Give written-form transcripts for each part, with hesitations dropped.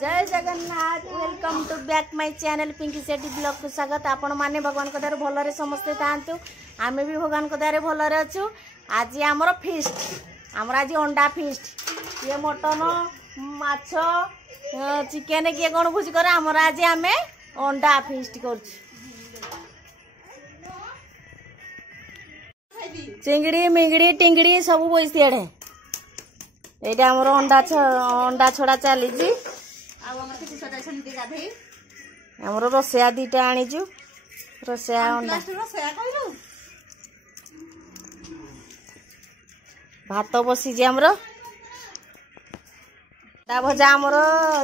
जय Jagannath welcome to back my channel Pinky Sethi blog को स्वागत। आपण माने भगवान को दयारे भलरे समस्ते थांतु आमे भी भगवान को दयारे भलरे अछु। आज हमर फीस्ट हमर आज अंडा फीस्ट ये मटन माछ चिकन किए कोन भुज करे हमर आज आमे अंडा फीस्ट करछु। चिंगड़ी मिंगड़ी टिंगड़ी सब बइसी एडे एटा हमर अंडा छड़ा चली जी हमर रोसया दीटा आनीचु रोसया अंडा भात बसी जे हमर अंडा भजा हमर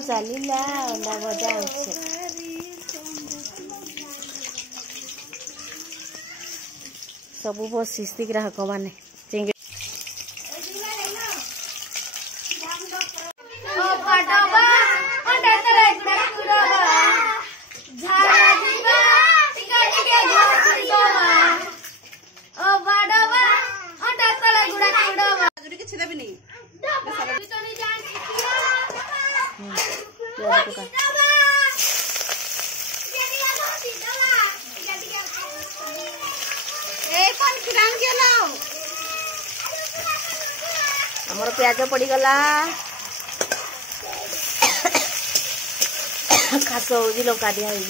चलीला अंडा भजा होछे सब बसी ग्राहक माने चिंगड़ी हमर प्याज पड़ीगला खास होजी लौका दिया होई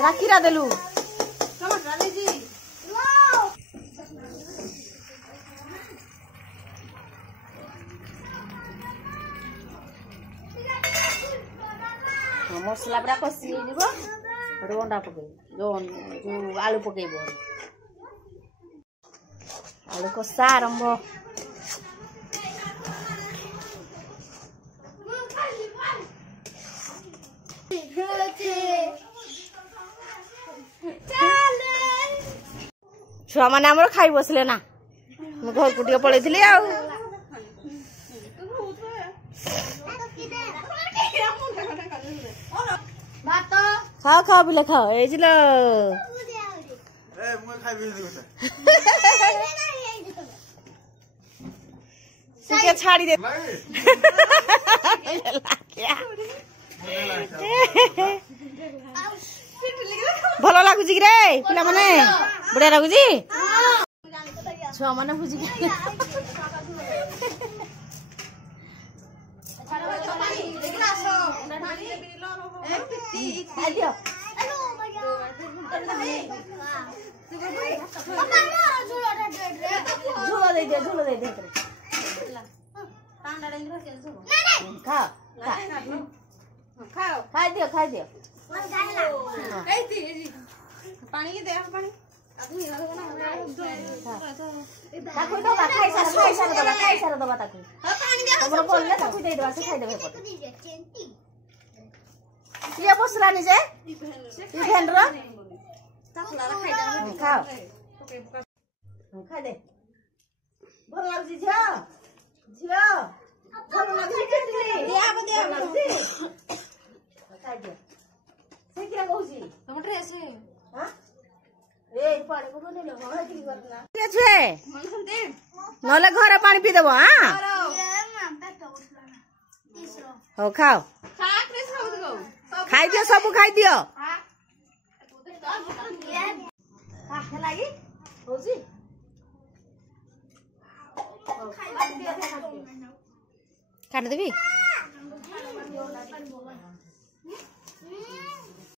राखीरा देलु मसला पूरा कषि अंडा पकई जो आलू पकईब आलू कषा आरंभ छुआ मैंने आम खाई बसले ना घर को टे पलैली खाओ खाओ बिले खाओ ए जिलो सीके छाड़ी दे भल लगुच कि रे पिला माने बढ़िया लगुच छुआ माने बुझी झूलो दे दे खाई दियो पानी की दे पानी ताकू दबा खाई सारा दबा ताकू हमर बोलले ताकू दे देबा से खाई देबे पट ये बसला नि जे इभेन रो खाओ खाई दे भल लागजी झियो भल लागजी केतली दिया खाई दे से क्या कहूची तुम ड्रेस है हां ए पानी को ने हमरा की करना के छे नले घर पानी पी देबो हां हो खाओ खाई दियो सब खाई दियो हां लागी होजी काट देबी